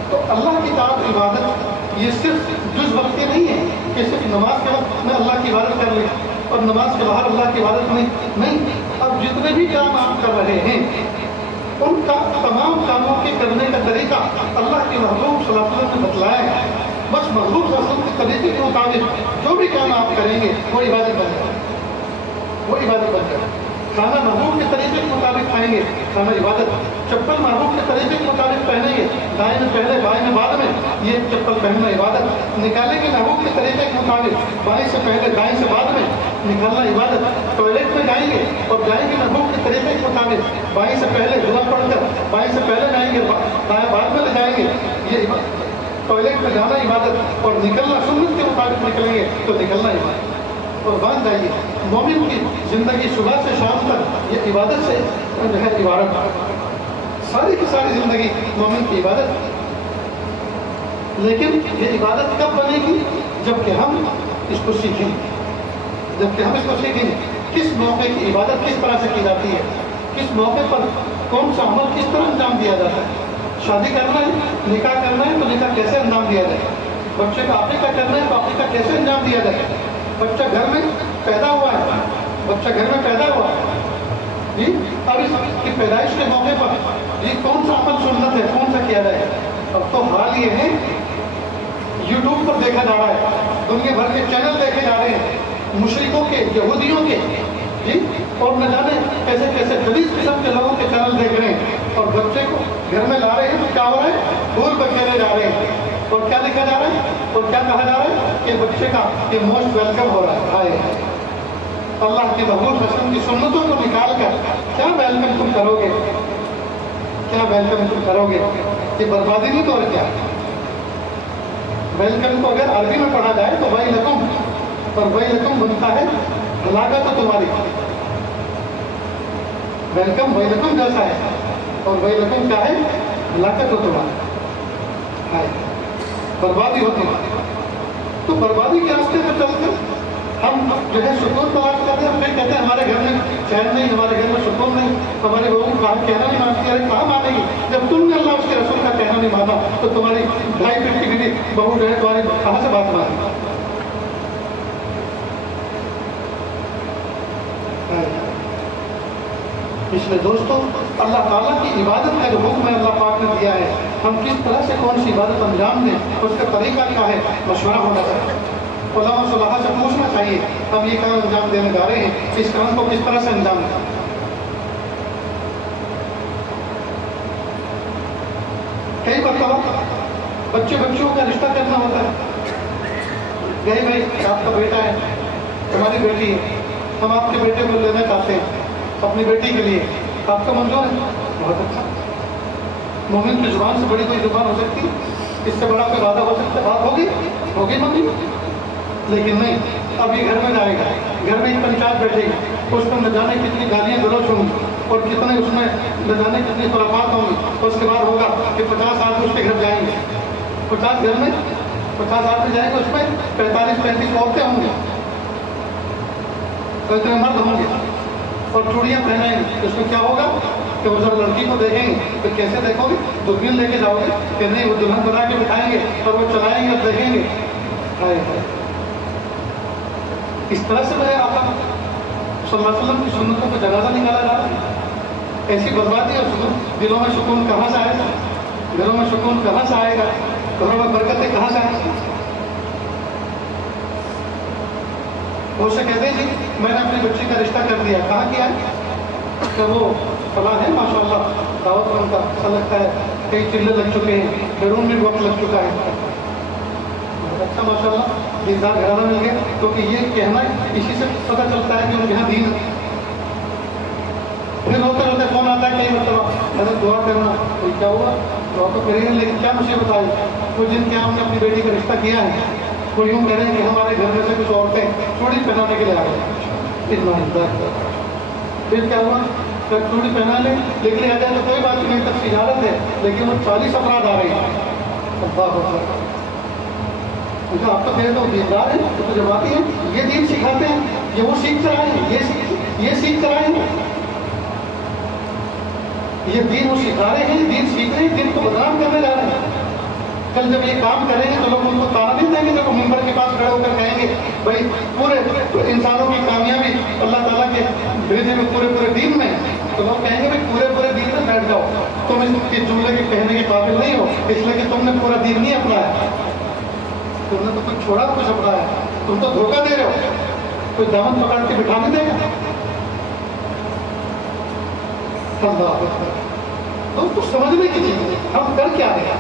تو اللہ کی اطاعت عبادت یہ صرف جز وقت کے نہیں ہے کہ صرف نماز کے وقت میں اللہ کی عبادت کر لیں اور نماز کے باہر اللہ کی عبادت نہیں، اب جتنے بھی کام آپ کر رہے ہیں ان کا تمام کاموں کے کرنے کا طریقہ اللہ کے محبوب صلی اللہ علیہ وسلم نے بتلایا ہے، بس محبوب صلی اللہ علیہ وسلم کے طریقے کے مطابق جو بھی کام آپ کریں گے وہ عبادت بن جائے، وہ عبادت بن جائے۔ کھانا محبوب کے طریقے کے مطابق کھائیں گے، کھانا عبادت، چپل محبوب کے طریقے کے مطابق پہنیں گے، دائیں میں پہلے بائیں میں بعد میں، یہ چپل پہننا عبادت، نکالیں گے محبوب کے طریقے کے مطابق، بائیں سے پہلے دائیں سے بعد میں نکالنا عبادت، ٹوائلٹ میں جائیں گے اور جائیں گے محبوب کے طریقے کے مطابق، بائیں سے پہلے دعا پڑھ کر بائیں سے پہلے جائیں گے، دائیں بعد میں لے جائیں گے، یہ ٹوائلٹ میں جانا عبادت، اور نکلنا سنت کے مطابق نکلیں گے تو نکلنا عبادت۔ اور بات جائیے مومن کی زندگی صبح سے شام تک یہ عبادت سے جو ہے عبارت، ساری کی ساری زندگی مومن کی عبادت، لیکن یہ عبادت کب بنے گی؟ جب کہ ہم اس کو سیکھیں، جب کہ ہم اس کو سیکھیں کس موقع کی عبادت کس طرح سے کی جاتی ہے، کس موقع پر کون سا عمل کس طرح انجام دیا جاتا ہے۔ شادی کرنا ہے، نکاح کرنا ہے تو نکاح کیسے انجام دیا جائے، بچے کا عقیقہ کرنا ہے تو عقیقہ کیسے انجام دیا جائے، بچہ گھر میں پیدا ہوا ہے، بچہ گھر میں پیدا ہوا ہے جی، اب اس کی پیدائش کے موقع پر یہ کون سا عمل سنت ہے، کون سا کیا جائے۔ اب تو حال یہ ہے یوٹیوب پر دیکھا جا رہا ہے، دنیا بھر کے چینل دیکھے جا رہے ہیں، مشرکوں کے، یہودیوں کے جی، اور نہ جانے کیسے کیسے غلیظ قسم کے لوگوں کے چینل دیکھ رہے ہیں، اور بچے کو گھر میں لا رہے ہیں تو کیا ہو رہا ہے، پھول بکھیرے جا رہے ہیں، اور کیا لکھا جا رہا ہے اور کیا کہا جا رہا ہے کہ بچے کا یہ موسٹ ویلکم ہو رہا ہے، اللہ کی محبوب رسول کی سنتوں کو نکال کر کیا ویلکم تم کرو گے؟ کیا ویلکم تم کرو گے؟ یہ بربادی نہیں تو اور کیا؟ ویلکم کو اگر عربی میں پڑھا جائے تو وہی لکم، اور وہی لکم بنتا ہے ہلاکت تو تمہاری. ویلکم وہی لکم جیسا ہے، اور وہی لکم کیا ہے؟ ہلاکت ہو تمہاری، بربادی ہوتی ہے. تو بربادی کے راستے پہ چل کر ہم جو ہے سکون تلاش کرتے ہیں، پھر کہتے ہیں ہمارے گھر میں چین نہیں، ہمارے گھر میں سکون نہیں، ہمارے بہو کا کہنا نہیں مانتی. ارے کہاں مانے گی؟ جب تم نے اللہ اس کے رسول کا کہنا نہیں مانا تو تمہاری 2.5 فٹ کی بیوی بہو جو ہے تمہاری کہاں سے بات مانی؟ اس لیے دوستو اللہ تعالیٰ کی عبادت کا جو حکم ہے اللہ پاک نے دیا ہے، ہم کس طرح سے کون سی عبادت انجام دیں اس کا طریقہ کیا ہے، مشورہ ہونا چاہیے. علماء صلاح سے پوچھنا چاہیے ہم یہ کام انجام دینے جا رہے ہیں، اس کام کو کس طرح سے انجام دیں. کئی مرتبہ بچوں کا رشتہ کرنا ہوتا ہے. گئے بھائی آپ کا بیٹا ہے، ہماری بیٹی ہے، ہم آپ کے بیٹے کو لینا چاہتے ہیں اپنی بیٹی کے لیے، آپ کا منظور ہے؟ بہت اچھا. مومن کی زبان سے بڑی کوئی زبان ہو سکتی؟ اس سے بڑا کوئی وعدہ ہو سکتا ہے؟ بات ہوگی ممی. لیکن نہیں، اب یہ گھر میں جائے گا، گھر میں ایک پنچایت بیٹھے گی، اس میں نہ جانے کتنی گالیاں گلوچ ہوں گی اور کتنے اس میں نہ جانے کتنی خرافات ہوں گی. اس کے بعد ہوگا کہ 50 آدمی اس کے گھر جائیں گے، 50 گھر میں 50 آدمی جائیں گے، اس میں 45-35 عورتیں ہوں گی، تو اتنے مرد ہوں گے اور چوڑیاں پہنائیں گے. اس میں کیا ہوگا کہ وہ جب لڑکی کو دیکھیں گے تو کیسے دیکھو گے؟ دلہن لے کے جاؤ گے کہ نہیں، وہ دلہن بنا کے بٹھائیں گے اور وہ چلائیں گے اور دیکھیں گے. اس طرح سے میرے آقا صلی اللہ علیہ وسلم کی سنتوں کو جنازہ نکالا جا رہا ہے. ایسی بربادی اور دلوں میں سکون کہاں سے آئے گا؟ گھروں میں سکون کہاں سے آئے گا؟ گھروں میں برکتیں کہاں سے آئیں گی؟ وہ سے کہتے ہیں جی میں نے اپنی بچی کا رشتہ کر دیا. کہاں کیا ہے؟ کہ وہ فلاں ہے ماشاء اللہ، دعوت میں ان کا اچھا لگتا ہے، کئی چلے لگ چکے ہیں، بیرون بھی وقت لگ چکا ہے. اچھا ماشاء اللہ دیندار گھرانہ مل گیا. کیونکہ یہ کہنا اسی سے پتہ چلتا ہے کہ ان کے یہاں دین ہے. پھر روتے روتے فون آتا ہے کئی مرتبہ، حضرت دعا کرنا. کوئی کیا ہوا؟ دعا تو کریں گے، لیکن کیا مصیبت آئی؟ وہ جن کے ہم نے اپنی بیٹی کا رشتہ کیا ہے وہ یوں کہہ رہے ہیں کہ ہمارے گھر میں سے کچھ عورتیں چوڑی پہنانے کے لیے آ گئی. پھر کیا ہوا؟ چوڑی پہنا لیں لیکن آ جائے تو کوئی بات نہیں، تک تجارت ہے، لیکن وہ 40 افراد آ رہے ہیں. آپ تو کہتے ہو دیندار ہیں، تو جب آتی ہیں یہ دین سکھاتے ہیں، یہ وہ سیکھ کر آئے ہیں، یہ سیکھ کر آئے ہیں، یہ دین وہ سکھا رہے ہیں، دین سیکھ رہے ہیں، دین کو بدنام کرنے جا رہے ہیں. کل جب یہ کام کریں گے تو لوگ ان کو تانا نہیں دیں گے، جب وہ ممبر کے پاس کھڑے ہو کر کہیں گے بھائی پورے انسانوں کی کامیابی اللہ تعالیٰ کے بھیجے میں پورے دین میں، تو لوگ کہیں گے بھائی پورے دین میں بیٹھ جاؤ، تم اس کے جملے کے کہنے کے قابل نہیں ہو، اس لیے کہ تم نے پورا دین نہیں اپنایا، تم نے تو کچھ چھوڑا کچھ اپنایا، تم تو دھوکہ دے رہے ہو. کوئی دامن پکڑ کے بٹھا نہیں دے گا. تو کچھ سمجھنے کی چیز ہم کر کیا رہے ہیں.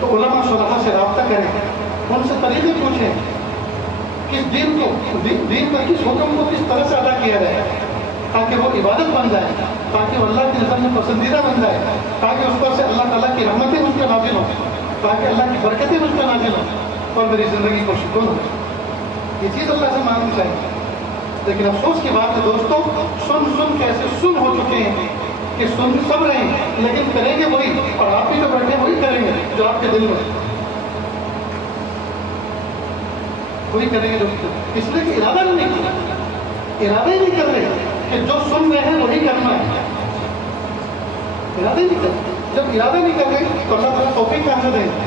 تو علماء صلاح سے رابطہ کریں، ان سے طریقے پوچھیں کس دین پر کس حکم کو کس طرح سے ادا کیا جائے تاکہ وہ عبادت بن جائے، تاکہ وہ اللہ کی نظر میں پسندیدہ بن جائے، تاکہ اس پر سے اللہ تعالیٰ کی رحمتیں مجھ پر نازل ہوں، تاکہ اللہ کی برکتیں مجھ پر نازل ہوں اور میری زندگی کو سکون ہو. یہ چیز اللہ سے مانگنی چاہیے. لیکن افسوس کی بات ہے دوستوں، سن کے ایسے سن ہو چکے ہیں کہ سن سب رہے ہیں لیکن کریں گے وہی، اور آپ بھی جو بیٹھے وہی کریں گے جو آپ کے دل میں، وہی کریں گے جو اس لیے کہ ارادہ نہیں کیا، ارادہ ہی نہیں کر رہے کہ جو سن رہے ہیں وہی کرنا ہے. ارادہ ہی نہیں کر رہے. جب ارادہ نہیں کر رہے تو اللہ تعالیٰ توفیق کہاں سے دیں گے؟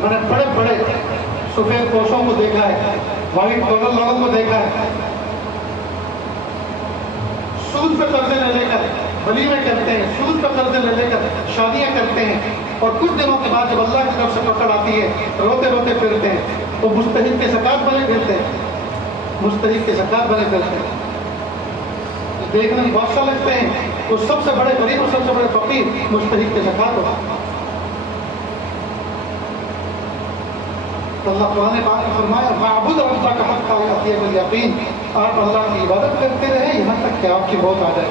میں نے بڑے بڑے سفید پوشوں کو دیکھا ہے، وائٹ کالر لوگوں کو دیکھا ہے، سود پہ قرضے لے کر ولیمے کرتے ہیں، سود پہ قرضے لے کر شادیاں کرتے ہیں، اور کچھ دنوں کے بعد جب اللہ کی طرف سے پکڑ آتی ہے روتے روتے پھرتے ہیں. وہ مستحق کے زکات بنے پھرتے ہیں، مستحق کے زکات بنے پھرتے ہیں. دیکھنے میں بہت سا لگتے ہیں، وہ سب سے بڑے غریب اور سب سے بڑے فقیر مستحق کے زکات ہوتا ہے. اللہ قرآن پاک میں فرمایا وَاعْبُدْ رَبَّكَ حَتَّىٰ يَأْتِيَكَ الْيَقِينُ، آپ اللہ کی عبادت کرتے رہے یہاں تک کہ آپ کی موت آ جائے۔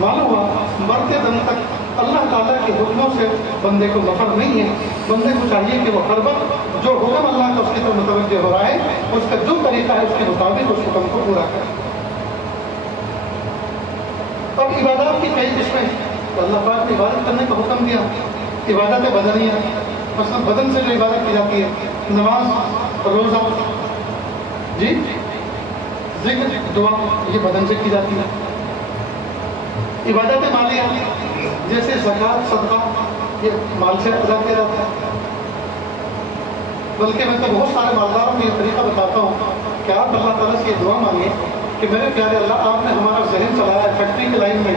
معلوم ہوا مرتے دم تک اللہ تعالیٰ کے حکموں سے بندے کو نفر نہیں ہے، بندے کو چاہیے کہ وہ ہر وقت جو حکم اللہ کا اس کی طرف متوجہ ہو رہا ہے اس کا جو طریقہ ہے اس کے مطابق اس حکم کو پورا کرے۔ اب عبادات کی کئی قسمیں تو اللہ پاک نے عبادت کرنے کا حکم دیا، عبادت بدنیہ، مثلا بدن سے جو عبادت کی جاتی ہے، نماز، روزہ، جی ذکر، دعا، یہ بدن سے کی جاتی ہے۔ عبادت مالیہ جیسے زکوٰۃ، صدقہ، یہ مال سے ادا کیا جاتا ہے۔ بلکہ میں تو بہت سارے مالداروں کو یہ طریقہ بتاتا ہوں کہ آپ اللہ تعالیٰ سے یہ دعا مانگیں کہ میرے پیارے اللہ، آپ نے ہمارا ذہن چلایا ہے فیکٹری کے لائن میں،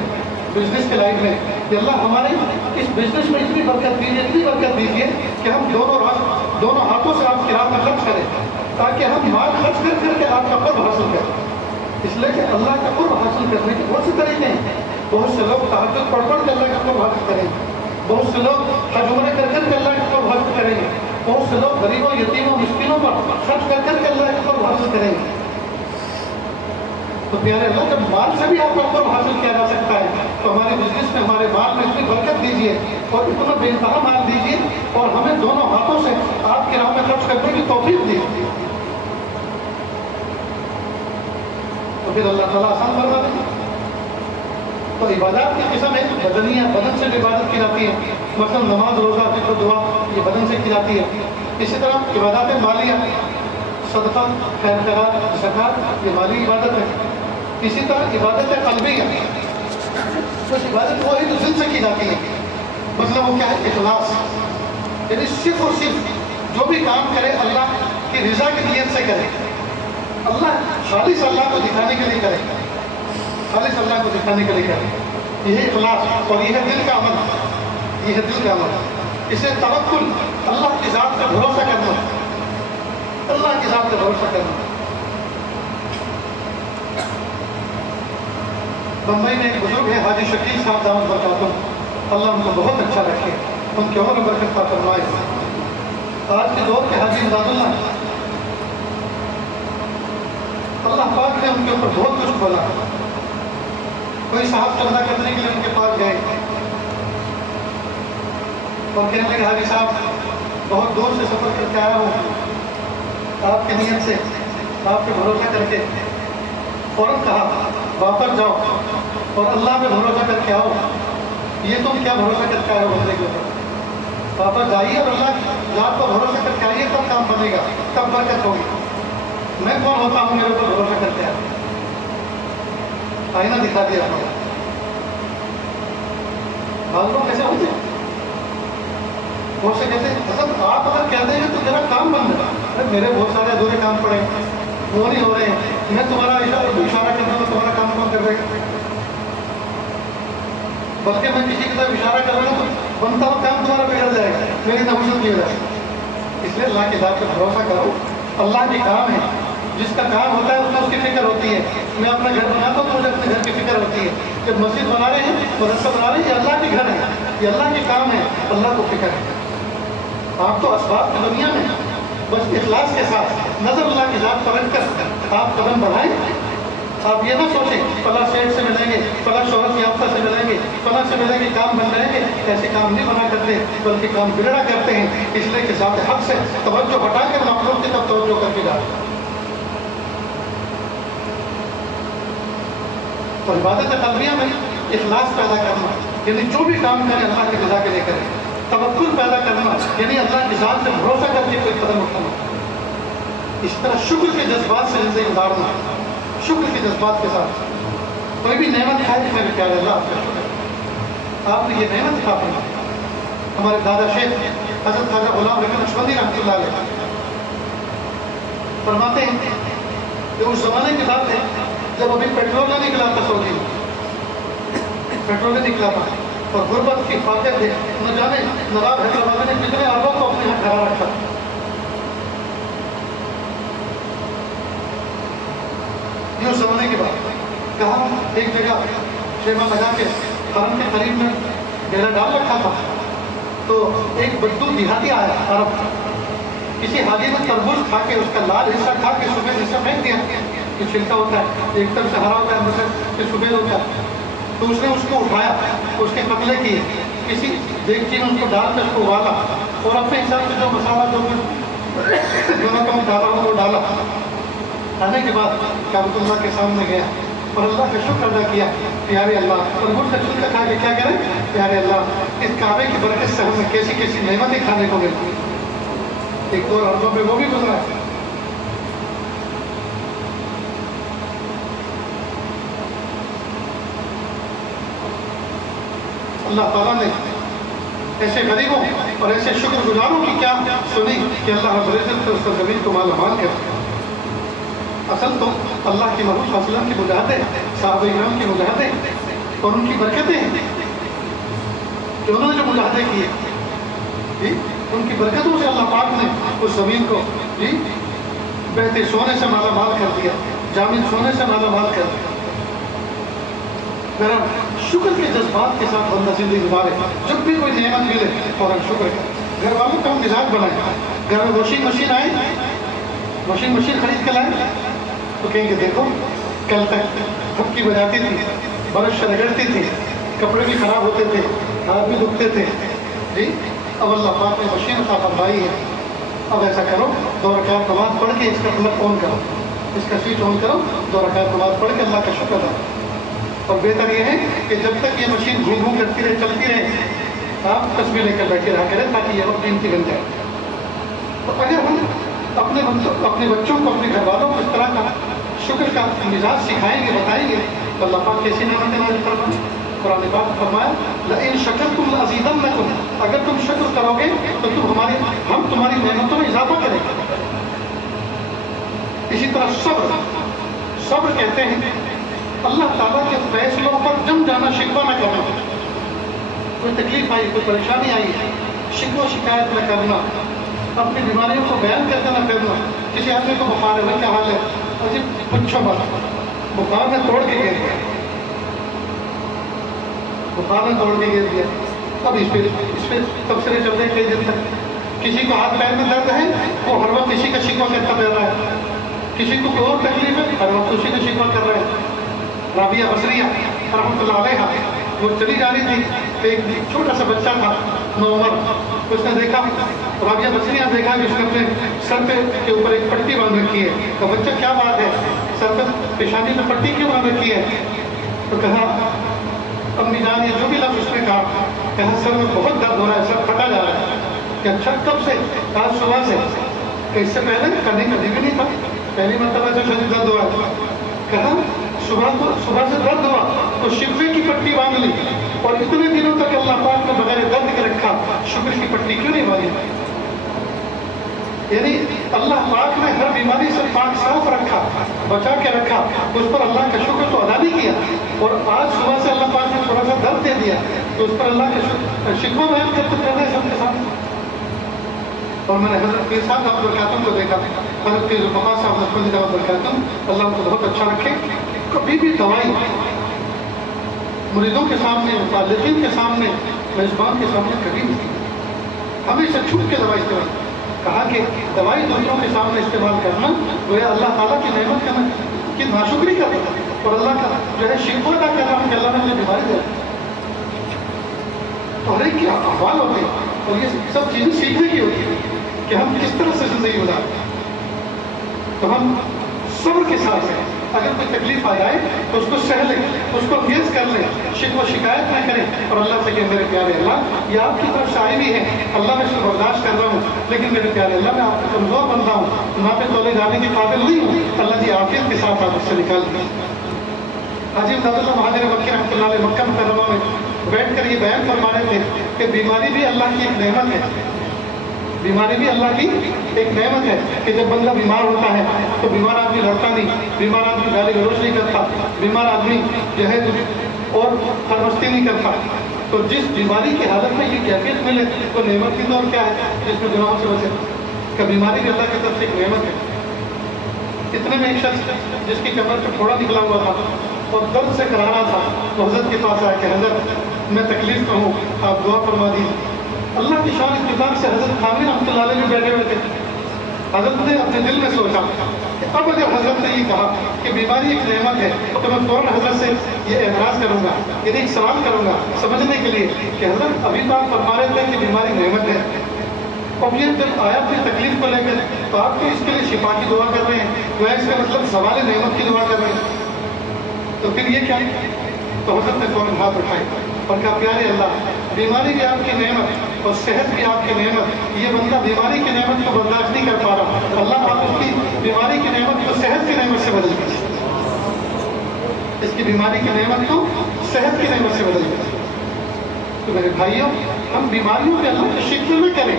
بزنس کے لائن میں، کہ اللہ ہمارے اس بزنس میں اتنی برکت دیجیے، اتنی برکت دیجیے کہ ہم دونوں ہاتھوں سے آپ کی راہ میں خرچ کریں، تاکہ ہم مال خرچ کر کر کے آپ کا قرب حاصل کریں۔ اس لیے کہ اللہ کا قرب حاصل کرنے کے بہت سے طریقے ہیں۔ بہت سے لوگ تہجد پڑھ پڑھ کے اللہ کا قرب حاصل کریں گے، بہت سے لوگ حج عمرہ کر کر کے اللہ کا قرب حاصل کریں گے، بہت سے لوگ غریبوں، یتیموں، مسکینوں پر خرچ کر کر کے اللہ کا قرب حاصل کریں گے۔ تو پیارے اللہ، جب مال سے بھی آپ کا قرب حاصل کیا جا سکتا ہے تو ہمارے بزنس میں، ہمارے مال میں اتنی برکت دیجیے اور اتنا بے انتہا مال دیجیے اور ہمیں دونوں ہاتھوں سے آپ کی راہ میں خرچ کرنے کی توفیق دیجیے، تو پھر اللہ تعالیٰ آسان فرما دیں گے۔ تو عبادات کی قسم ہے بدنیہ، بدن سے بھی عبادت کی جاتی ہے، مثلا نماز، روزہ، ذکر، دعا، یہ بدن سے کی جاتی ہے۔ اسی طرح عبادات مالیہ، صدقہ، خیر خیرات، زکوٰۃ، یہ مالی عبادت ہے۔ اسی طرح عبادت قلبیہ، کچھ عبادت وہ ہے جو دل سے کی جاتی ہے، مطلب وہ کیا ہے؟ اخلاص، یعنی صرف اور صرف جو بھی کام کرے اللہ کی رضا کی نیت سے کرے، اللہ خالص اللہ کو دکھانے کے لیے کرے، خالص اللہ کو دکھانے کے لیے کرے، یہ ہے اخلاص، اور یہ ہے دل کا عمل، یہ ہے دل کا عمل۔ اسے توکل، اللہ کی ذات کا بھروسہ کرنا، اللہ کی ذات کا بھروسہ کرنا۔ بمبئی میں ایک بزرگ ہے حاجی شکیل صاحب دامت برکاتہ، اللہ ان کو بہت اچھا رکھے، ان کی عمر میں برکت عطا فرمائے۔ آج کے دور کے حاجی امداد اللہ، اللہ پاک نے ان کے اوپر بہت کچھ کھولا۔ کوئی صاحب چندہ کرنے کے لیے ان کے پاس گئے اور کہنے لگے حاجی صاحب بہت دور سے سفر کر کے آیا ہوں، آپ کی نیت سے، آپ پہ بھروسہ کر کے، فوراً کہا واپس جاؤ اور اللہ پہ بھروسہ کر کے آؤ۔ یہ تم کیا بھروسہ کر کے آئے ہو بندے کے اوپر؟ واپس جائیے اور اللہ کی ذات پر بھروسہ کر کے آئیے، تب کام بنے گا، تب برکت ہوگی۔ میں کون ہوتا ہوں میرے اوپر بھروسہ کر کے آئے؟ آئینہ دکھا دیا اپنا۔ بعض لوگ کیسے ہوتے ہیں، بہت سے کہتے ہیں حضرت آپ اگر کہہ دیں گے تو میرا کام بن جائے، میرے بہت سارے ادھورے کام پڑے، وہ نہیں ہو رہے ہیں، میں تمہارا اشارہ کرتا ہوں، تمہارا کام کون کر دے گا؟ بلکہ میں کسی کی طرف اشارہ کر رہا ہوں تو بنتا ہوں کام تمہارا بگڑ جائے گا، میری نحوست کی وجہ سے۔ اس لیے اللہ کی ذات پر بھروسہ کرو، اللہ کے کام ہے، جس کا کام ہوتا ہے اس کو اس کی فکر ہوتی ہے۔ میں اپنا گھر بناتا ہوں تو مجھے اپنے گھر کی فکر ہوتی ہے، جب مسجد بنا رہے ہیں مدرسہ بنا رہے ہیں، یہ اللہ کے گھر ہے، یہ اللہ کے کام ہے، اللہ کو فکر ہے۔ آپ تو اسباب کی دنیا میں بس اخلاص کے ساتھ نظر اللہ کی ذات پر رکھ کر آپ قدم بڑھائیں۔ آپ یہ نہ سوچیں فلاں سیٹ سے ملیں گے، فلاں شہرت یافتہ سے ملیں گے، فلاں سے ملیں گے، کام بن جائیں گے، ایسے کام نہیں بنا کرتے، بلکہ کام بگڑا کرتے ہیں، اس لیے کہ ذات حق سے توجہ ہٹا کر مخلوق کی طرف توجہ کر کے جاتے ہیں۔ اور عبادت قلبیہ میں اخلاص پیدا کرنا، یعنی جو بھی کام کریں اللہ کی رضا کے لیے کریں، توکل پیدا کرنا، یعنی اللہ کی ذات سے بھروسہ کر کے کوئی قدم اٹھانا۔ اس طرح شکر کے جذبات سے زندگی گزارنا، شکر کے جذبات کے ساتھ کوئی بھی نعمت کھائے کہ میرے پیارے اللہ آپ کا شکر، آپ نے یہ نعمت کھا پڑی۔ ہمارے دادا شیخ حضرت خواجہ غلام رحمت نقشبندی رحمۃ اللہ علیہ فرماتے ہیں کہ اس زمانے کی بات ہے جب ابھی پیٹرول نہ نکلا تھا، سعودی میں پیٹرول نہیں نکلا تھا اور غربت کی فاتح تھے، نہ جانے نواب حیدرآباد نے کتنے اربوں کو اپنے یہاں ٹھہرا رکھا۔ یہ اس زمانے کی بات کہا، ایک جگہ شیما لگا کے حرم کے قریب میں ڈیرا ڈال رکھا تھا، تو ایک بدو دیہاتی آیا عرب، کسی حاجی نے تربوز کھا کے اس کا لال حصہ کھا کے سفید حصہ پھینک دیا، یہ چھلکا ہوتا ہے ایک طرف سے ہرا ہوتا ہے اندر سے سفید ہوتا ہے، تو اس نے اس کو اٹھایا، اس کے پتلے کیے، کسی دیگچی میں اس کو ڈال کر اس کو ابالا اور اپنے حساب سے جو مسالہ جو دونوں کا ڈالا وہ ڈالا، کھانے کے بعد کعبۃ اللہ کے سامنے گیا اور اللہ کا شکر ادا کیا، پیارے اللہ، تربوز کا چھلکا کھا کے کیا کریں، پیارے اللہ اس کعبے کی برکت سے ہمیں کیسی کیسی نعمتیں کھانے کو ملتی، ایک دور عربوں میں وہ بھی گزرا ہے۔ اللہ تعالیٰ نے ایسے غریبوں اور ایسے شکر گزاروں کی کیا سنی کہ اللہ رب العزت نے اس زمین کو مال مال کر دیا۔ اصل تو اللہ کے محبوب صلی اللہ علیہ وسلم کی مجاہدیں، صحابہ کرام کی مجاہدیں اور ان کی برکتیں ہیں کہ انہوں نے جو مجاہدے کیے جی ان کی برکتوں سے اللہ پاک نے اس زمین کو جی بہتے سونے سے مالا مال کر دیا، جامد سونے سے مالا مال کر دیا۔ شکر کے جذبات کے ساتھ بندہ زندگی گزارے، جب بھی کوئی نعمت ملے فوراً شکر کرے۔ گھر والوں کا ہم مزاج بنائیں، گھر میں واشنگ مشین آئے، واشنگ مشین خرید کے لائیں تو کہیں گے دیکھو کل تک تھپکی بجاتی تھی، برش سے رگڑتی تھی، کپڑے بھی خراب ہوتے تھے، ہاتھ بھی دکھتے تھے جی، اب اللہ پاک نے مشین عطا فرمائی ہے، اب ایسا کرو 2 رکعت نماز پڑھ کے اس کا پلگ آن کرو، اس کا سوئچ آن کرو، 2 رکعت نماز پڑھ کے اللہ کا شکر ادا کرو۔ اور بہتر یہ ہے کہ جب تک یہ مشین گھوم گھوم کرتی رہے، چلتی رہے، آپ تصویر لے کر بیٹھے رہا کریں تاکہ یہ وقت قیمتی بن جائے۔ تو اگر ہم اپنے بچوں کو، اپنے گھر والوں کو اس طرح کا شکر کا مزاج سکھائیں گے، بتائیں گے تو اللہ پاک کیسی نعمتیں نازل فرمائیں۔ قرآن پاک نے فرمایا لئن شکرتم لأزیدنکم، اگر تم شکر کرو گے تو ہم تمہاری نعمتوں میں اضافہ کریں گے۔ اسی طرح صبر کہتے ہیں اللہ تعالیٰ کے فیصلوں پر جم جانا، شکوہ نہ کرنا، کوئی تکلیف آئی، کوئی پریشانی آئی، شکوہ شکایت نہ کرنا، اپنی بیماریوں کو بیان کرنا نہ کرنا۔ کسی آدمی کو بخار ہے، کیا حال ہے، اجی پوچھو مت، بخار نے توڑ کے گر دیا، بخار نے توڑ کے گر دیا، اب اس پہ تبصرے چل رہے ہیں کئی دن تک۔ کسی کو ہاتھ پیر میں درد ہے، وہ ہر وقت کسی کا شکوہ کرتا رہ رہا ہے، کسی کو کوئی اور تکلیف ہے، ہر وقت اسی کا شکوہ کر رہا ہے۔ رابعہ بصریہ رحمۃ اللہ علیہ وہ چلی جا رہی تھی، ایک چھوٹا سا بچہ تھا 9 عمر، اس نے دیکھا، رابعہ بصریہ نے دیکھا کہ اس نے اپنے سر پہ کے اوپر ایک پٹی باندھ رکھی ہے، تو بچہ کیا بات ہے، سر پہ پیشانی پہ پٹی کیوں باندھ رکھی ہے؟ تو کہا امی جان، یہ جو بھی لفظ اس نے کہا سر میں بہت درد ہو رہا ہے، سر پھٹا جا رہا ہے۔ کہ اچھا کب سے؟ آج صبح سے۔ کہ اس سے پہلے کبھی بھی نہیں تھا، پہلی مرتبہ سے شدید درد ہوا ہے۔ کہا صبح سے درد ہوا تو شکوے کی پٹی باندھ لی، اور اتنے دنوں تک اللہ پاک نے بغیر درد کے رکھا، شکر کی پٹی کیوں نہیں باندھی؟ یعنی اللہ پاک نے ہر بیماری سے پاک صاف رکھا، بچا کے رکھا، اس پر اللہ کا شکر تو ادا نہیں کیا، اور آج صبح سے اللہ پاک نے تھوڑا سا درد دے دیا تو اس پر اللہ کا شکوہ بیان کرتے رہنا ہے سب کے ساتھ۔ اور میں نے حضرت پیر صاحب آپ برکاتم کو دیکھا، حضرت پیر ذوالفقار صاحب رحمۃ اللہ برکاتم، اللہ ان کو بہت اچھا رکھے، کبھی بھی دوائی مریضوں کے سامنے، متعلقین کے سامنے، میزبان کے سامنے کبھی نہیں، ہمیشہ چھپ کے دوائی استعمال۔ کہا کہ دوائی دوسروں کے سامنے استعمال کرنا گویا اللہ تعالیٰ کی نعمت کی ناشکری کر رہا ہے، اور اللہ کا جو ہے شکوہ ادا کر رہا ہوں کہ اللہ نے مجھے بیماری دیا۔ تو ہر ایک کے احوال ہوتے ہیں، اور یہ سب چیزیں سیکھنے کی ہوتی ہیں کہ ہم کس طرح سے زندگی گزاریں۔ تو ہم صبر کے ساتھ ہیں، اگر کوئی تکلیف آ جائے تو اس کو سہ لیں، اس کو فیس کر لیں، شکوہ شکایت نہ کریں، اور اللہ سے کہ میرے پیارے اللہ، یہ آپ کی طرف سے آئی بھی ہے، اللہ میں اس کو برداشت کر رہا ہوں، لیکن میرے پیارے اللہ میں آپ کا کمزور بندہ ہوں، وہاں پہ تولے جانے کی قابل نہیں ہوں، اللہ جی عافیت کے ساتھ آپ اس سے نکال دیں۔ حاجی امداد اللہ مہاجر مکی رحمۃ اللہ علیہ مکہ مکرمہ میں بیٹھ کر یہ بیان فرما رہے تھے کہ بیماری بھی اللہ کی ایک نعمت ہے، بیماری بھی اللہ کی ایک نعمت ہے کہ جب بندہ بیمار ہوتا ہے تو بیمار آدمی لڑتا نہیں، بیمار آدمی گالی گلوچ نہیں کرتا، بیمار آدمی جو ہے اور سرمستی نہیں کرتا۔ تو جس بیماری کی حالت میں یہ کیفیت ملے تو نعمت کی دور کیا ہے جس میں گناہوں سے بچے، کہ بیماری بھی اللہ کی طرف سے ایک نعمت ہے۔ اتنے میں ایک شخص جس کی کمر پہ پھوڑا نکلا ہوا تھا اور درد سے کرا رہا تھا، تو حضرت کے پاس آیا کہ حضرت میں تکلیف میں ہوں، آپ دعا فرما دیجیے۔ اللہ کی شان اتفاق سے حضرت خامن رحمۃ اللہ علیہ بھی بیٹھے ہوئے تھے، حضرت نے اپنے دل میں سوچا کہ اب اگر حضرت نے یہ کہا کہ بیماری ایک نعمت ہے تو میں فوراً حضرت سے یہ اعتراض کروں گا، یعنی ایک سوال کروں گا سمجھنے کے لیے کہ حضرت ابھی تو آپ فرما رہے تھے کہ بیماری نعمت ہے، اور یہ جب آیا اپنی تکلیف کو لے کر تو آپ تو اس کے لیے شفا کی دعا کر رہے ہیں، تو اس کا مطلب سوال نعمت کی دعا کر رہے ہیں، تو پھر یہ کیا؟ تو حضرت نے فوراً ہاتھ اٹھائے اور کہا پیارے اللہ، بیماری بھی آپ کی نعمت اور صحت بھی آپ کی نعمت، یہ بندہ بیماری کی نعمت کو برداشت نہیں کر پا رہا، اللہ آپ اس کی بیماری کی نعمت کو صحت کی نعمت سے بدل کر، اس کی بیماری کی نعمت کو صحت کی نعمت سے بدل کر۔ تو میرے بھائیوں، ہم بیماریوں پہ اللہ کی شکر نہ کریں،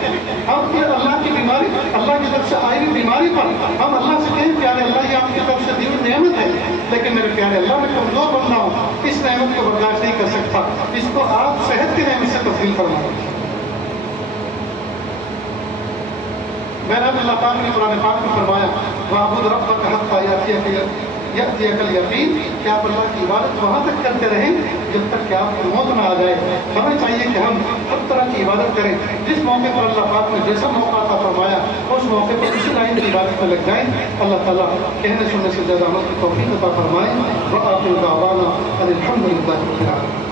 ہم پھر اللہ کی بیماری، اللہ کی طرف سے آئی ہوئی بیماری پر ہم اللہ سے کہیں پیارے اللہ یہ آپ کی طرف سے دی ہوئی نعمت ہے، لیکن میرے پیارے اللہ میں کمزور بن رہا ہوں، اس نعمت کو برداشت نہیں کر سکتا، اس کو آپ صحت کی نعمت سے تبدیل فرمائیں۔ بہرحال اللہ پاک نے قرآن پاک میں فرمایا وَاعْبُدْ رَبَّكَ حَتَّىٰ يَأْتِيَكَ الْيَقِينُ کہ آپ اللہ کی عبادت وہاں تک کرتے رہیں جب تک کہ آپ کو موت نہ آ جائے۔ ہمیں چاہیے کہ ہم ہر طرح کی عبادت کریں، جس موقع پر اللہ پاک نے جیسا موقع عطا فرمایا اس موقع پر اسی لائن کی عبادت میں لگ جائیں۔ اللہ تعالیٰ کہنے سننے سے زیادہ عمل کی توفیق عطا فرمائیں۔ وآخر دعوانا ان الحمد للہ رب العالمین۔